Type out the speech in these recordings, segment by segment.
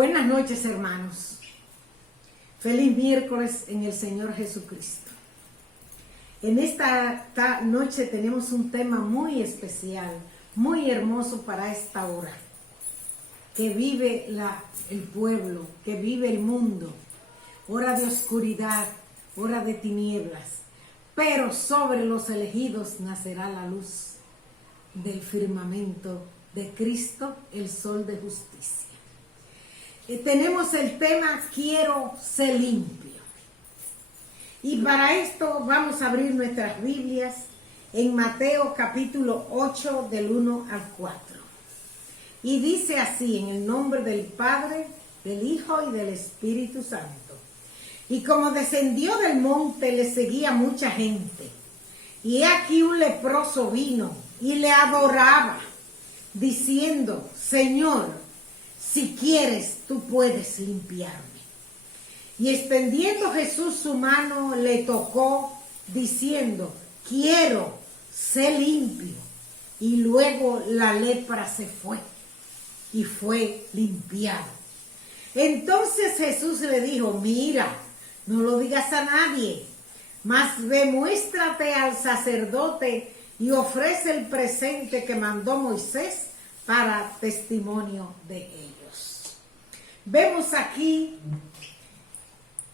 Buenas noches, hermanos. Feliz miércoles en el Señor Jesucristo. En esta noche tenemos un tema muy especial, muy hermoso para esta hora, que vive el pueblo, que vive el mundo, hora de oscuridad, hora de tinieblas, pero sobre los elegidos nacerá la luz del firmamento de Cristo, el sol de justicia. Tenemos el tema Quiero ser limpio. Y para esto vamos a abrir nuestras Biblias en Mateo capítulo 8 del 1 al 4. Y dice así, en el nombre del Padre, del Hijo y del Espíritu Santo. Y como descendió del monte le seguía mucha gente. Y he aquí un leproso vino y le adoraba, diciendo, Señor, si quieres, tú puedes limpiarme. Y extendiendo Jesús su mano, le tocó, diciendo, quiero ser limpio. Y luego la lepra se fue y fue limpiado. Entonces Jesús le dijo, mira, no lo digas a nadie, mas ve, muéstrate al sacerdote y ofrece el presente que mandó Moisés para testimonio de ellos. Vemos aquí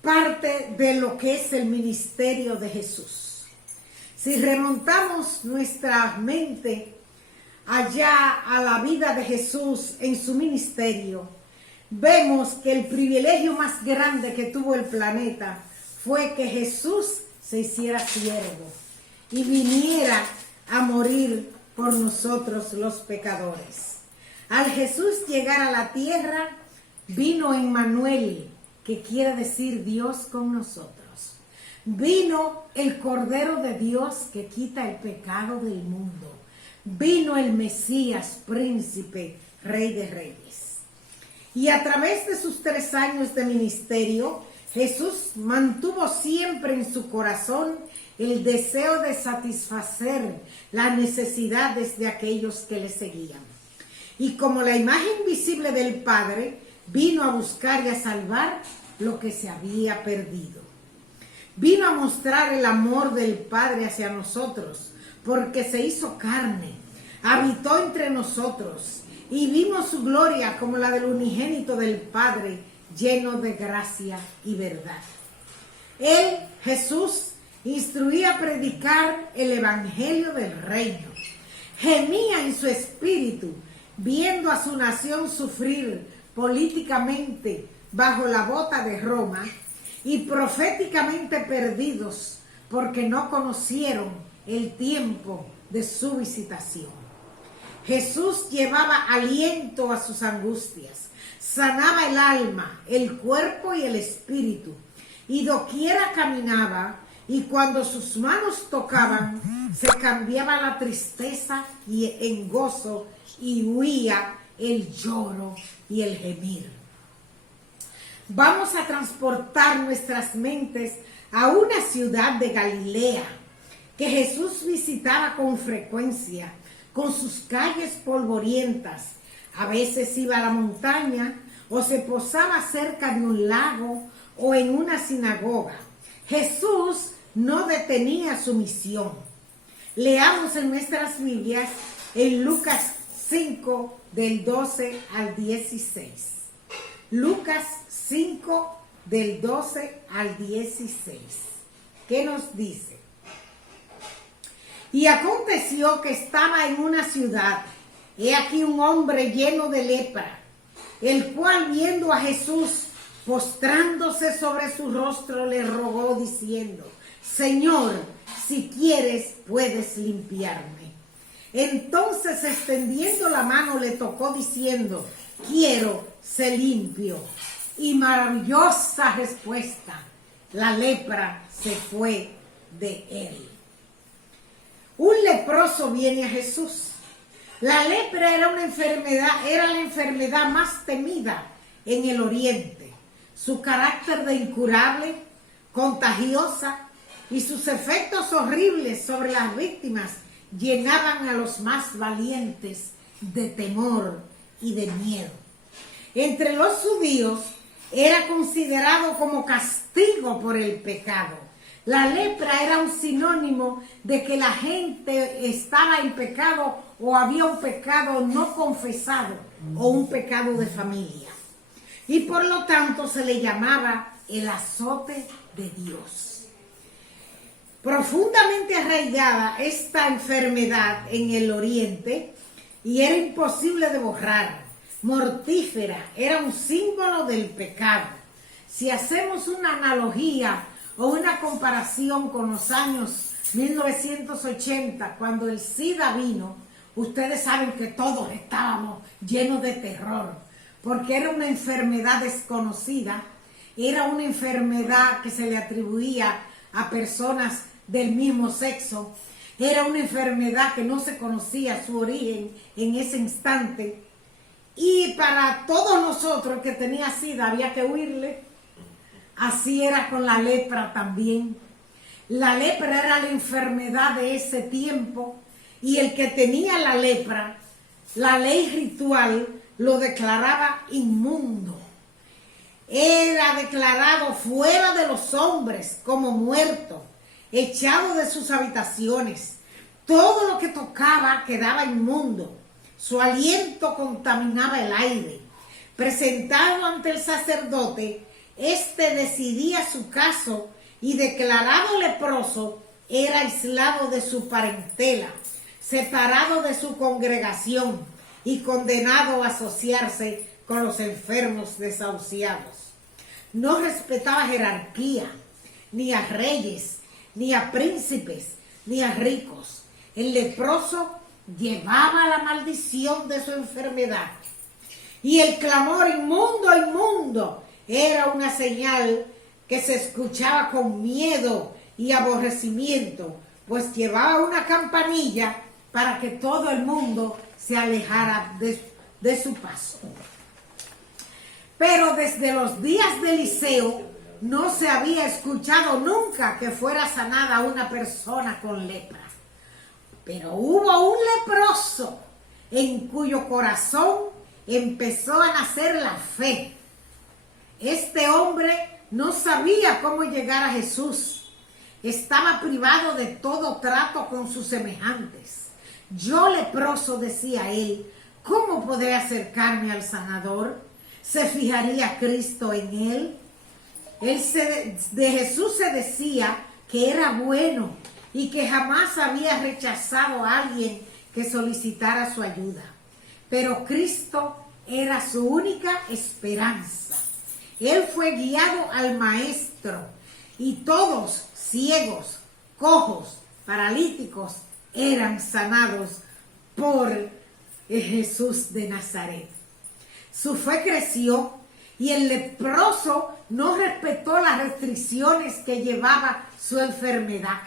parte de lo que es el ministerio de Jesús. Si remontamos nuestra mente allá a la vida de Jesús en su ministerio, vemos que el privilegio más grande que tuvo el planeta fue que Jesús se hiciera siervo y viniera a morir por nosotros los pecadores. Al Jesús llegar a la tierra, vino Emmanuel, que quiere decir Dios con nosotros. Vino el Cordero de Dios que quita el pecado del mundo. Vino el Mesías, príncipe, rey de reyes. Y a través de sus 3 años de ministerio, Jesús mantuvo siempre en su corazón el deseo de satisfacer las necesidades de aquellos que le seguían. Y como la imagen visible del Padre, vino a buscar y a salvar lo que se había perdido. Vino a mostrar el amor del Padre hacia nosotros, porque se hizo carne, habitó entre nosotros, y vimos su gloria como la del unigénito del Padre, lleno de gracia y verdad. Él, Jesús, instruía a predicar el evangelio del reino. Gemía en su espíritu, viendo a su nación sufrir políticamente bajo la bota de Roma y proféticamente perdidos porque no conocieron el tiempo de su visitación. Jesús llevaba aliento a sus angustias, sanaba el alma, el cuerpo y el espíritu, y doquiera caminaba, y cuando sus manos tocaban, se cambiaba la tristeza y en gozo, y huía el lloro y el gemir. Vamos a transportar nuestras mentes a una ciudad de Galilea que Jesús visitaba con frecuencia, con sus calles polvorientas. A veces iba a la montaña o se posaba cerca de un lago o en una sinagoga. Jesús no detenía su misión. Leamos en nuestras Biblias en Lucas 5 del 12 al 16. Lucas 5 del 12 al 16. ¿Qué nos dice? Y aconteció que estaba en una ciudad, he aquí un hombre lleno de lepra, el cual viendo a Jesús, postrándose sobre su rostro, le rogó diciendo, Señor, si quieres, puedes limpiarme. Entonces, extendiendo la mano, le tocó diciendo, quiero ser limpio. Y maravillosa respuesta, la lepra se fue de él. Un leproso viene a Jesús. La lepra era la enfermedad más temida en el oriente. Su carácter de incurable, contagiosa y sus efectos horribles sobre las víctimas llenaban a los más valientes de temor y de miedo. entre los judíos era considerado como castigo por el pecado. La lepra era un sinónimo de que la gente estaba en pecado o había un pecado no confesado o un pecado de familia. Y por lo tanto se le llamaba el azote de Dios. Profundamente arraigada esta enfermedad en el oriente y era imposible de borrar. Mortífera, era un símbolo del pecado. Si hacemos una analogía o una comparación con los años 1980, cuando el SIDA vino, ustedes saben que todos estábamos llenos de terror, porque era una enfermedad desconocida, era una enfermedad que se le atribuía a personas del mismo sexo, era una enfermedad que no se conocía su origen en ese instante, y para todos nosotros que tenía SIDA había que huirle. Así era con la lepra también. La lepra era la enfermedad de ese tiempo y el que tenía la lepra, la ley ritual lo declaraba inmundo. Era declarado fuera de los hombres como muerto, echado de sus habitaciones. Todo lo que tocaba quedaba inmundo. Su aliento contaminaba el aire. Presentado ante el sacerdote, este decidía su caso y declarado leproso, era aislado de su parentela, separado de su congregación y condenado a asociarse con los enfermos desahuciados. No respetaba jerarquía, ni a reyes, ni a príncipes, ni a ricos. El leproso llevaba la maldición de su enfermedad. Y el clamor inmundo, inmundo, era una señal que se escuchaba con miedo y aborrecimiento, pues llevaba una campanilla para que todo el mundo se alejara de su paso. Pero desde los días de Eliseo no se había escuchado nunca que fuera sanada una persona con lepra. Pero hubo un leproso en cuyo corazón empezó a nacer la fe. Este hombre no sabía cómo llegar a Jesús. Estaba privado de todo trato con sus semejantes. Yo leproso, decía él, ¿cómo podré acercarme al sanador? ¿Se fijaría Cristo en él? De Jesús se decía que era bueno y que jamás había rechazado a alguien que solicitara su ayuda. Pero Cristo era su única esperanza. Él fue guiado al Maestro y todos, ciegos, cojos, paralíticos, eran sanados por Jesús de Nazaret. Su fe creció y el leproso no respetó las restricciones que llevaba su enfermedad.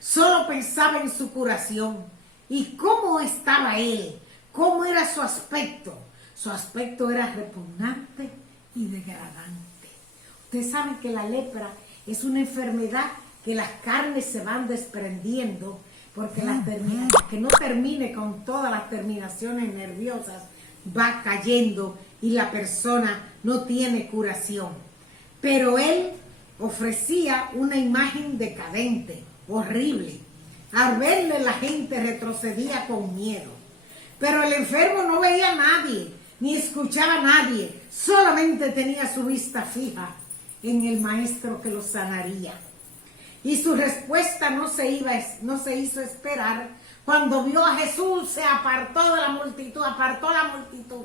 Solo pensaba en su curación. ¿Y cómo estaba él? ¿Cómo era su aspecto? Su aspecto era repugnante y degradante. Ustedes saben que la lepra es una enfermedad que las carnes se van desprendiendo porque la que no termine con todas las terminaciones nerviosas va cayendo y la persona no tiene curación. Pero él ofrecía una imagen decadente, horrible. Al verle la gente retrocedía con miedo. Pero el enfermo no veía a nadie, ni escuchaba a nadie. Solamente tenía su vista fija en el Maestro que lo sanaría. Y su respuesta no se hizo esperar. Cuando vio a Jesús, se apartó de la multitud,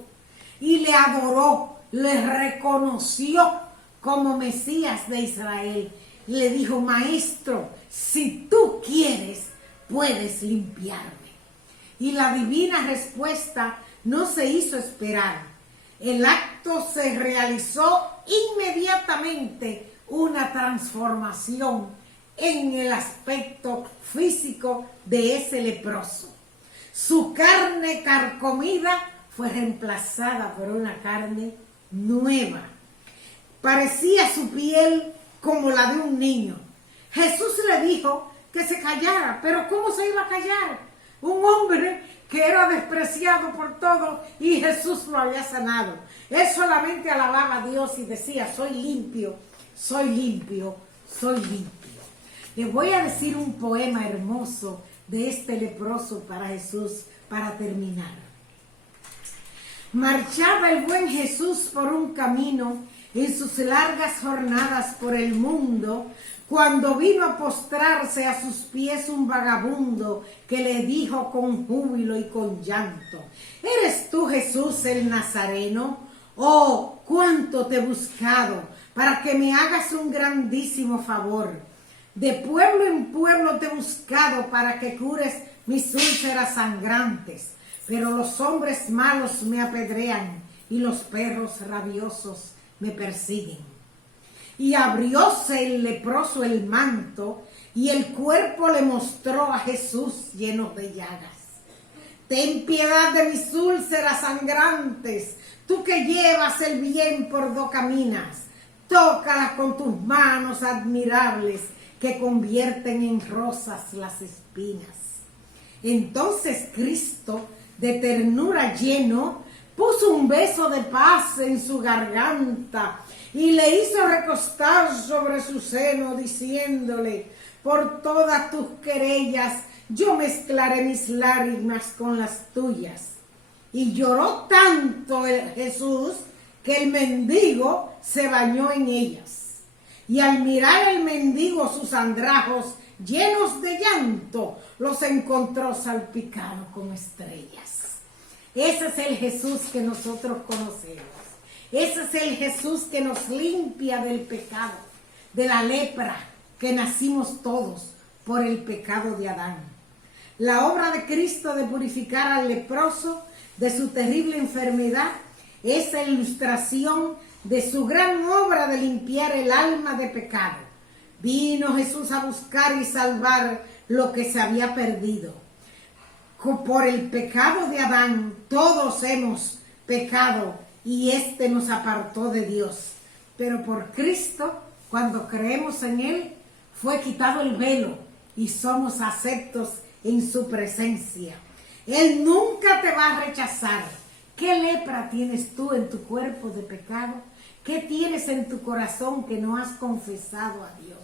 y le adoró, le reconoció como Mesías de Israel. Y le dijo: Maestro, si tú quieres, puedes limpiarme. Y la divina respuesta no se hizo esperar. El acto se realizó inmediatamente, una transformación en el aspecto físico de ese leproso. Su carne carcomida fue reemplazada por una carne nueva. Parecía su piel como la de un niño. Jesús le dijo que se callara, pero ¿cómo se iba a callar? Un hombre que era despreciado por todos y Jesús lo había sanado. Él solamente alababa a Dios y decía, soy limpio, soy limpio, soy limpio. Les voy a decir un poema hermoso de este leproso para Jesús, para terminar. Marchaba el buen Jesús por un camino en sus largas jornadas por el mundo, cuando vino a postrarse a sus pies un vagabundo que le dijo con júbilo y con llanto, ¿eres tú Jesús el Nazareno? Oh, cuánto te he buscado para que me hagas un grandísimo favor. De pueblo en pueblo te he buscado para que cures mis úlceras sangrantes, pero los hombres malos me apedrean y los perros rabiosos me persiguen. Y abrióse el leproso el manto, y el cuerpo le mostró a Jesús lleno de llagas. Ten piedad de mis úlceras sangrantes, tú que llevas el bien por do caminas. Tócalas con tus manos admirables, que convierten en rosas las espinas. Entonces Cristo, de ternura lleno, puso un beso de paz en su garganta y le hizo recostar sobre su seno, diciéndole, por todas tus querellas yo mezclaré mis lágrimas con las tuyas. Y lloró tanto Jesús que el mendigo se bañó en ellas. Y al mirar el mendigo sus andrajos llenos de llanto, los encontró salpicados con estrellas. Ese es el Jesús que nosotros conocemos. Ese es el Jesús que nos limpia del pecado, de la lepra que nacimos todos por el pecado de Adán. La obra de Cristo de purificar al leproso de su terrible enfermedad es la ilustración de su gran obra de limpiar el alma de pecado. Vino Jesús a buscar y salvar lo que se había perdido. Por el pecado de Adán todos hemos pecado y éste nos apartó de Dios. Pero por Cristo, cuando creemos en Él, fue quitado el velo y somos aceptos en su presencia. Él nunca te va a rechazar. ¿Qué lepra tienes tú en tu cuerpo de pecado? ¿Qué tienes en tu corazón que no has confesado a Dios?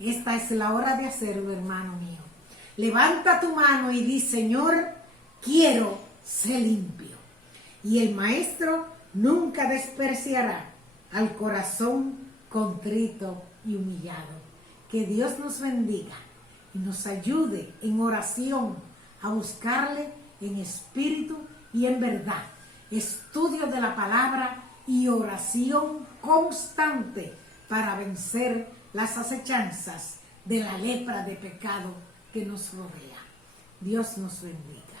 Esta es la hora de hacerlo, hermano mío. Levanta tu mano y di, Señor, quiero ser limpio. Y el Maestro nunca despreciará al corazón contrito y humillado. Que Dios nos bendiga y nos ayude en oración a buscarle en espíritu y en verdad. Estudio de la palabra y oración constante para vencer las acechanzas de la lepra de pecado que nos rodea. Dios nos bendiga.